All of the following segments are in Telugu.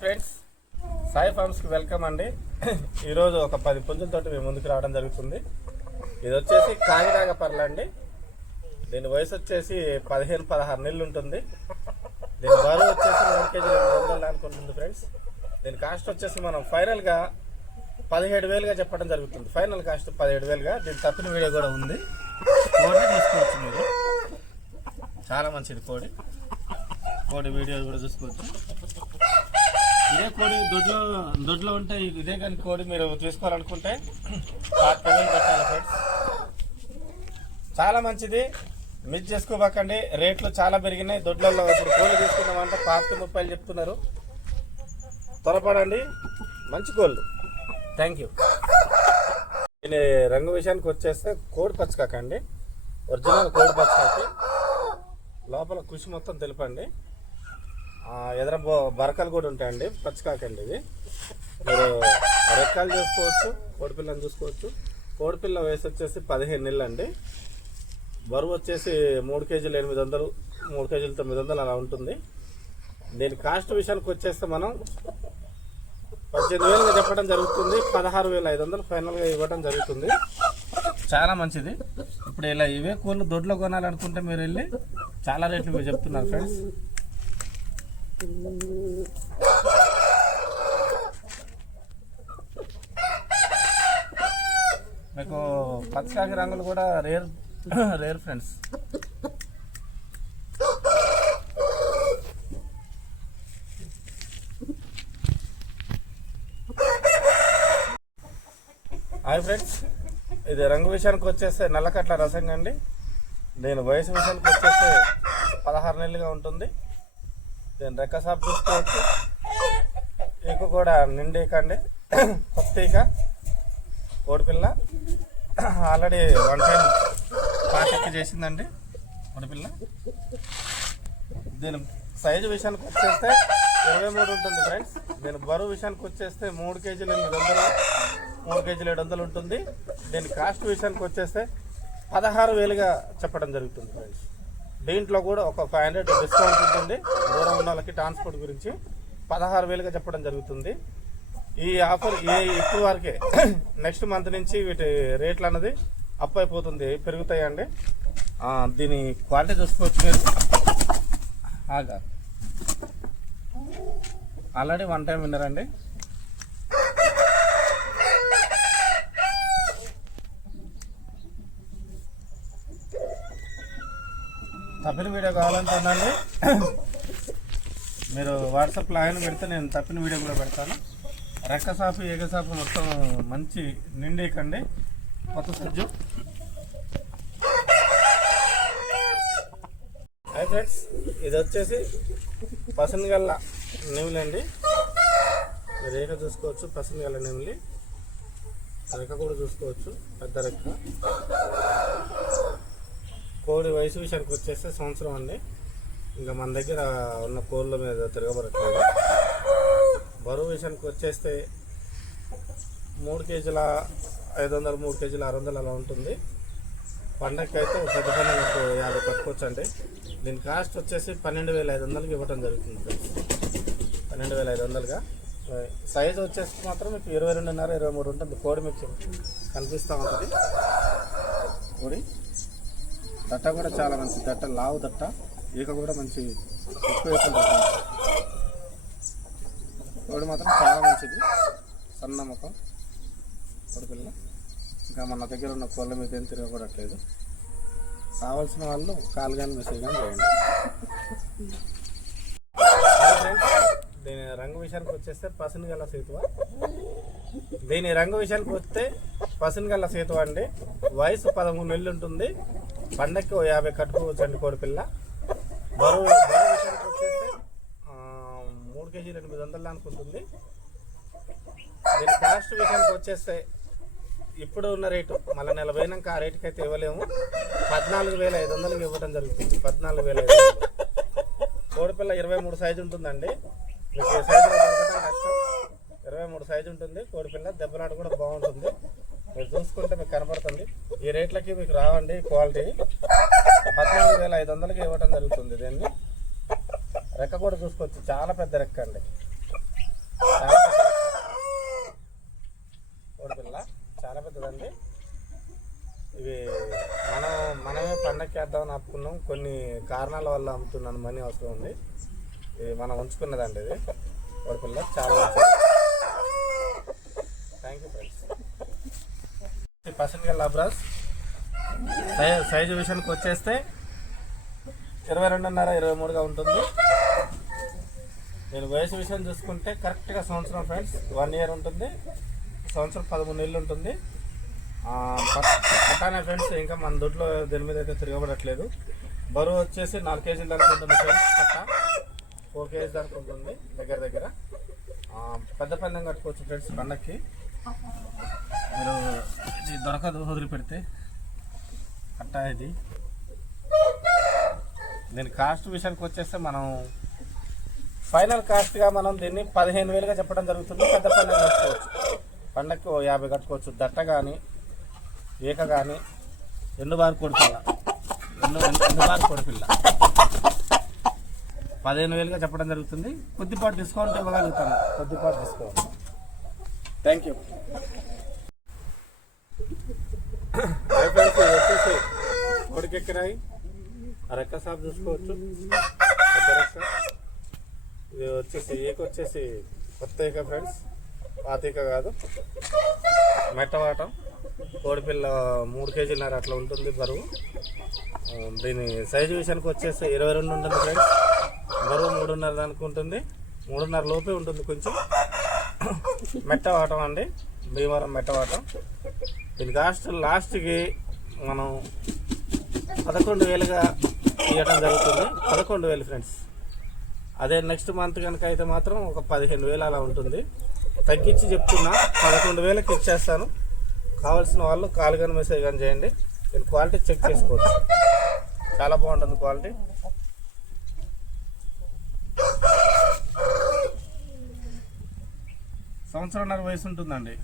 ఫ్రెండ్స్, సాయి ఫార్మ్స్కి వెల్కమ్ అండి. ఈరోజు ఒక 10 పుంజులతోటి మేము ముందుకు రావడం జరుగుతుంది. ఇది వచ్చేసి కాకినాగ పర్ల అండి. దీని వయసు వచ్చేసి 15-16 నెలలు ఉంటుంది. దీని బరువు వచ్చేసి 3 కేజీలు 200 అనుకుంటుంది ఫ్రెండ్స్. దీని కాస్ట్ వచ్చేసి మనం ఫైనల్గా 17,000గా చెప్పడం జరుగుతుంది. ఫైనల్ కాస్ట్ 17,000గా. దీని తప్పిన వీడియో కూడా ఉంది, కోడి చూసుకోవచ్చు మీరు. చాలా మంచిది కోడి వీడియో కూడా చూసుకోవచ్చు. ఇదే కోడి దొడ్లో ఉంటే ఇదే కానీ కోడి మీరు తీసుకోవాలనుకుంటే 40,000 పెట్టాలి ఫ్రెండ్స్. చాలా మంచిది, మిస్ చేసుకోబాకండి. రేట్లు చాలా పెరిగినాయి దొడ్లలో. ఇప్పుడు కోళ్ళు తీసుకున్నామంటే 30 చెప్తున్నారు. త్వరపడండి, మంచి కోళ్ళు. Thank you. దీని రంగు విషయానికి వచ్చేస్తే కోడి పచ్చకాకండి, ఒరిజినల్ కోడి పచ్చకాకి. లోపల కృషి మొత్తం తెలుపండి. ఎదర బరకలు కూడా ఉంటాయండి. పచ్చకాకండి ఇది. మీరు రెక్కలు చూసుకోవచ్చు, కోడిపిల్లని చూసుకోవచ్చు. కోడిపిల్ల వయసు వచ్చేసి 15 నెలలు అండి. బరువు వచ్చేసి 3 కేజీలు 800, 3 కేజీలు 900 అలా ఉంటుంది. దీని కాస్ట్ విషయానికి వచ్చేస్తే మనం 18,000గా చెప్పడం జరుగుతుంది. 16,500 ఫైనల్గా ఇవ్వడం జరుగుతుంది. చాలా మంచిది. ఇప్పుడు ఇలా ఇవే కోళ్ళు దొడ్లో కొనాలనుకుంటే మీరు వెళ్ళి చాలా రేట్లు మీరు చెప్తున్నారు ఫ్రెండ్స్. మీకు పచ్చకాకి రంగులు కూడా రేర్ ఫ్రెండ్స్. హాయ్ ఫ్రెండ్స్, ఇది రంగు విషయానికి వచ్చేస్తే నల్లకట్ల రసంగా అండి. దీని వయసు విషయానికి వచ్చేస్తే 16 నెలలుగా ఉంటుంది. దీని రెక్క సాపు చూసుకోవచ్చు. ఈక కూడా నిండీకండి, కొత్త ఈక. కోడిపిల్ల ఆల్రెడీ 1 టైం పాటెక్కి చేసిందండి కోడిపిల్ల. దీని సైజు విషయానికి వచ్చేస్తే 23 ఉంటుంది ఫ్రెండ్స్. దీని బరువు విషయానికి వచ్చేస్తే 3 కేజీలు 800, 3 కేజీలు 700 ఉంటుంది. దీని కాస్ట్ విషయానికి వచ్చేస్తే 16,000గా చెప్పడం జరుగుతుంది ఫ్రెండ్స్. దీంట్లో కూడా ఒక 500 డిస్కౌంట్ ఉంటుంది. దూరం ఉన్న వాళ్ళకి ట్రాన్స్పోర్ట్ గురించి 16,000గా చెప్పడం జరుగుతుంది. ఈ ఆఫర్ ఇప్పుడు వరకే. నెక్స్ట్ మంత్ నుంచి వీటి రేట్లు అన్నది అప్ అయిపోతుంది, పెరుగుతాయండి. దీని క్వాలిటీ చూసుకోవచ్చు మీరు. ఆల్రెడీ 1 టైం విన్నరండి. తప్పిన వీడియో కావాలంటున్నాండి. మీరు వాట్సాప్లో ఆయన పెడితే నేను తప్పిన వీడియో కూడా పెడతాను. రెక్క సాపు ఏగ సాపు మొత్తం మంచి నిండేకండి, కొత్త సజ్జు. హాయ్ ఫ్రెండ్స్, ఇది వచ్చేసి పసంగల్ల నెమిలండి. మీరు రేఖ చూసుకోవచ్చు, పసంగల్ల నెమిలి. రెక్క కూడా చూసుకోవచ్చు, పెద్ద రెక్క. కోడి వయసు విషయానికి వచ్చేస్తే 1 సంవత్సరం అండి. ఇంకా మన దగ్గర ఉన్న కోళ్ళ మీద తిరగబడట్లేదు. బరువు విషయానికి వచ్చేస్తే 3 కేజీల 500, 3 కేజీల 600 అలా ఉంటుంది. పండగకి అయితే పెద్ద పండుగ 50 పట్టుకోవచ్చు అండి. దీని కాస్ట్ వచ్చేసి 12,500కి ఇవ్వడం జరుగుతుంది. 12,500గా. సైజు వచ్చేసి మాత్రం మీకు 22.5, 23 ఉంటుంది. కోడి మీకు కనిపిస్తూ ఉంటుంది. కోడి దట్ట కూడా చాలా మంచి దట్ట, లావు దట్ట. ఈక కూడా మంచి ఎక్కువ దట్ట. కోడి మాత్రం చాలా మంచిది, సన్న ముఖం కోడిపిల్ల. ఇంకా మన దగ్గర ఉన్న కోళ్ళ మీద ఏం తిరగబడట్లేదు. కావాల్సిన వాళ్ళు కాల్ కానీ మెసేజ్ కానీ చేయండి. దీని రంగు విషయానికి వచ్చేస్తే పసనగల్ల సేతువ. దీని రంగు విషయానికి వస్తే పసనగల్ల సేతువ అండి. వయసు 13 నెలలు ఉంటుంది. పండక్కి 50 కట్టుకోవచ్చండి కోడిపిల్ల. బరువు విషయానికి వచ్చేస్తే 3 కేజీలు 800 అనుకుంటుంది. దీని కాస్ట్ విషయానికి వచ్చేస్తే ఇప్పుడు ఉన్న రేటు మళ్ళీ నెల పోయినాక ఆ రేటుకి అయితే ఇవ్వలేము. 14,500కి ఇవ్వడం జరుగుతుంది. 14,500. కోడిపిల్ల 23 సైజు ఉంటుందండి. మీకు ఏ సైజులో దొరకడం కష్టం. 23 సైజు ఉంటుంది కోడిపిల్ల. దెబ్బలాట కూడా బాగుంటుంది. మీరు చూసుకుంటే మీకు కనపడుతుంది. ఈ రేట్లకి మీకు రావండి క్వాలిటీ. 14,500కి ఇవ్వడం జరుగుతుంది. దీన్ని రెక్క కూడా చూసుకోవచ్చు, చాలా పెద్ద రెక్క అండి. కోడిపిల్ల చాలా పెద్దదండి. ఇవి మనమే పండగకి వేద్దామని ఆపుకున్నాం. కొన్ని కారణాల వల్ల అమ్ముతున్నాను, మనీ అవసరం ఉంది. ఇది మనం ఉంచుకున్నదండి. ఇది కోడిపిల్ల చాలా థ్యాంక్ యూ ఫ్రెండ్స్. పర్సెంట్గా లాబ్రాస్ సైజు విషయానికి వచ్చేస్తే 22.5 23గా ఉంటుంది. నేను వయసు విషయం చూసుకుంటే కరెక్ట్గా సంవత్సరం ఫ్రెండ్స్, 1 ఇయర్ ఉంటుంది. సంవత్సరం 13 నెలలు ఉంటుంది. పట్టానే ఫ్రెండ్స్, ఇంకా మన దొడ్లో దీని మీద అయితే తిరగబడట్లేదు. బరువు వచ్చేసి 4 కేజీల దాకా ఉంటుంది ఫ్రెండ్స్. పట్ట 4 కేజీ దాకా ఉంటుంది దగ్గర. పెద్ద పందెం కట్టుకోవచ్చు ఫ్రెండ్స్ పండక్కి. మీరు ఇది దొరకదు వదిలిపెడితే. పట్ట ఇది. దీని కాస్ట్ విషయానికి వచ్చేస్తే మనం ఫైనల్ కాస్ట్గా మనం దీన్ని 15,000గా చెప్పడం జరుగుతుంది. పెద్ద పందెం కట్టుకోవచ్చు. పండక్కి 50 కట్టుకోవచ్చు. దట్ట కానీ ఏక కానీ ఎండుబారు కోడిపిల్ల 15,000గా చెప్పడం జరుగుతుంది. కొద్దిపాటు డిస్కౌంట్ ఇవ్వగలుగుతాను. కొద్దిపాటు డిస్కౌంట్. Thank you. వచ్చేసి కోడికెక్కినాయి. రెక్క సాపు చూసుకోవచ్చు. పెద్ద రెక్క. ఇది వచ్చేసి వచ్చేసి కొత్త ఈక ఫ్రెండ్స్, పాత ఈక కాదు. మెట్టవాటం. కోడిపిల్ల 3 కేజీలన్నర అట్లా ఉంటుంది బరువు. దీని సైజు విషయానికి వచ్చేసి 22 ఉంటుంది ఫ్రెండ్స్. బరువు 3.5 దానికి ఉంటుంది. 3.5 లోపే ఉంటుంది కొంచెం. మెట్టవాటం అండి, భీమవరం మెట్టవాటం. దీని కాస్ట్ లాస్ట్కి మనం 11,000గా ఇవ్వడం జరుగుతుంది. 11,000 ఫ్రెండ్స్. అదే నెక్స్ట్ మంత్ కనుక అయితే మాత్రం ఒక 15,000 అలా ఉంటుంది. తగ్గించి చెప్తున్నా, 11,000కి ఇచ్చేస్తాను. కావాల్సిన వాళ్ళు కాల్ కానీ మెసేజ్ కానీ చేయండి. దీని క్వాలిటీ చెక్ చేసుకోవచ్చు. చాలా బాగుంటుంది క్వాలిటీ. సంవత్సరంన్నర వయసు ఉంటుందండి.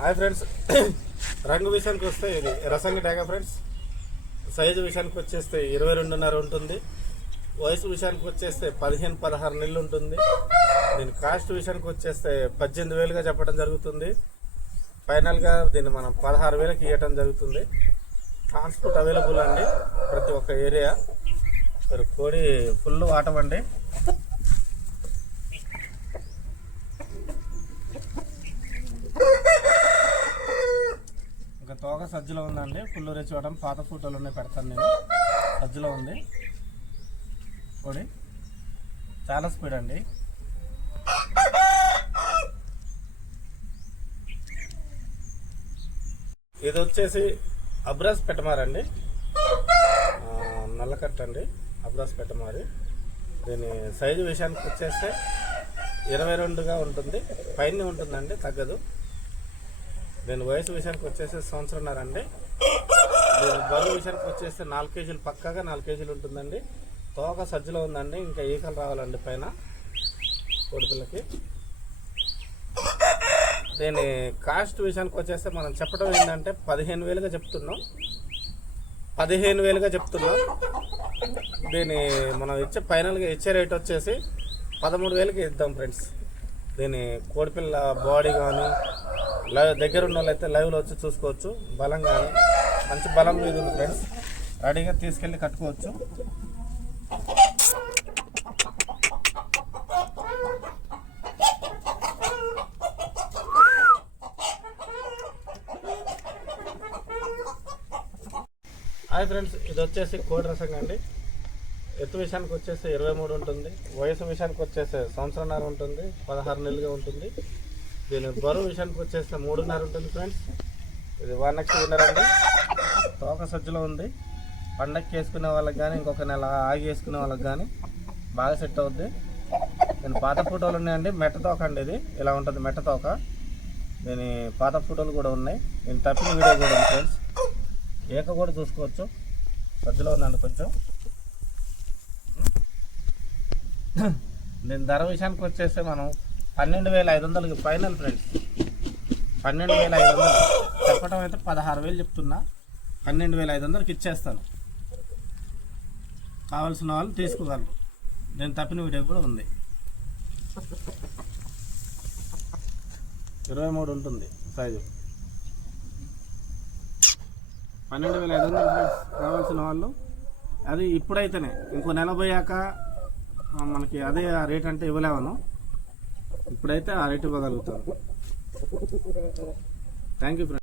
హాయ్ ఫ్రెండ్స్, రంగు విషయానికి వస్తే ఇది రసంగి డాగా ఫ్రెండ్స్. సైజు విషయానికి వచ్చేస్తే 22.5 ఉంటుంది. వయసు విషయానికి వచ్చేస్తే 15-16 నెలలు ఉంటుంది. దీని కాస్ట్ విషయానికి వచ్చేస్తే 18,000గా చెప్పడం జరుగుతుంది. ఫైనల్గా దీన్ని మనం 16,000కి ఇవ్వడం జరుగుతుంది. ట్రాన్స్పోర్ట్ అవైలబుల్ అండి ప్రతి ఒక్క ఏరియా. మరి కోడి ఫుల్ వాటమండి. ఇంకా తోక సజ్జలో ఉందండి. ఫుల్ రేచి వాటం. పాత ఫోటోలు ఉన్నాయి, పెడతాను నేను. సజ్జలో ఉంది కోడి. చాలా స్పీడ్ అండి. ఇది వచ్చేసి అబ్రాస్ పెట్టమారండి, నల్లకట్ట అండి. అబ్రాస్ పెట్టమారి. దీని సైజు విషయానికి వచ్చేస్తే 22గా ఉంటుంది. పైన ఉంటుందండి, తగ్గదు. దీని వయసు విషయానికి వచ్చేసి 1.5 సంవత్సరం అండి. దీని బరువు విషయానికి వచ్చేస్తే 4 కేజీలు, పక్కాగా 4 కేజీలు ఉంటుందండి. తోక సజ్జలో ఉందండి. ఇంకా ఈకలు రావాలండి పైన కోడిపిల్లకి. దీని కాస్ట్ విషయానికి వచ్చేస్తే మనం చెప్పడం ఏంటంటే 15,000గా చెప్తున్నాం. 15,000గా చెప్తున్నాం. దీని మనం ఫైనల్గా ఇచ్చే రేట్ వచ్చేసి 13,000కి ఇద్దాం ఫ్రెండ్స్. దీని కోడిపిల్ల బాడీ కానీ లైవ్ దగ్గర ఉన్న వాళ్ళైతే లైవ్లో వచ్చి చూసుకోవచ్చు. బలం కానీ మంచి బలం మీద ఉంది ఫ్రెండ్స్. రెడీగా తీసుకెళ్ళి కట్టుకోవచ్చు. హాయ్ ఫ్రెండ్స్, ఇది వచ్చేసి కోడి రసంగా అండి. ఎత్తు విషయానికి వచ్చేసి 23 ఉంటుంది. వయసు విషయానికి వచ్చేసి 1.5 సంవత్సరం ఉంటుంది. 16 నెలలుగా ఉంటుంది. దీని బరువు విషయానికి వచ్చేసి 3.5 ఉంటుంది ఫ్రెండ్స్. ఇది 1x విన్నర్ అండి. తోక సజ్జలో ఉంది. పండగకి వేసుకునే వాళ్ళకి కానీ ఇంకొక నెల ఆగి వేసుకునే వాళ్ళకి కానీ బాగా సెట్ అవుద్ది. దీని పాత ఫోటోలు ఉన్నాయండి. మెట్ట తోక అండి. ఇది ఇలా ఉంటుంది మెట్ట తోక. దీని పాత ఫోటోలు కూడా ఉన్నాయి. దీని తప్పిన వీడియో కూడా ఉంది ఫ్రెండ్స్. ఏక కూడా చూసుకోవచ్చు. సజ్జలో ఉందండి కొంచెం. దీని ధర విషయానికి వచ్చేస్తే మనం 12,500కి ఫైనల్ ఫ్రెండ్స్. 12,500 చెప్పడం అయితే 16,000 చెప్తున్నా. 12,500కి ఇచ్చేస్తాను. కావాల్సిన వాళ్ళు తీసుకోగలరు. నేను తప్పిన వీడియో కూడా ఉంది. 23 ఉంటుంది సైజు. 12,500 కావాల్సిన వాళ్ళు అది ఇప్పుడైతేనే, ఇంకో నెల పోయాక మనకి అదే ఆ రేట్ అంటే ఇవ్వలేమను. ఇప్పుడైతే ఆ రేట్ ఇవ్వగలుగుతాను. Thank you friends.